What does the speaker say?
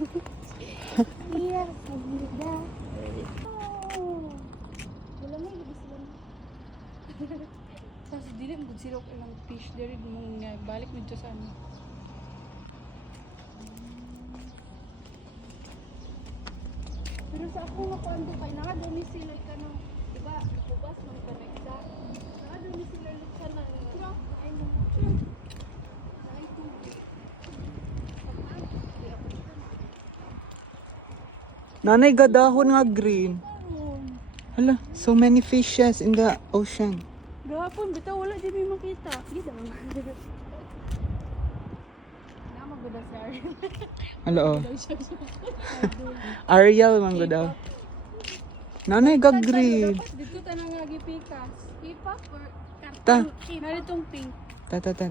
Iya, maganda. Wala may gabi sila. Tapos dili mo sila ko ng fish diri mong balik medyo sa ano. Pero sa ako nga kuando kay nakadumi sila ka no. Diba, ubas man kanekta. Nakadumi sila ka na. Ay mo. Ay tubig. Nanay, gadahon nga green. Hala, so many fishes in the ocean. Gahapon, bitaw wala din may makita. Gida. Na magbuda si Ariel. Hala, oh. Ariel, manggo daw. Nanay, green. Dito ta na nga gipikas. Hip-hop or Ta. karton? Naritong pink. Ta.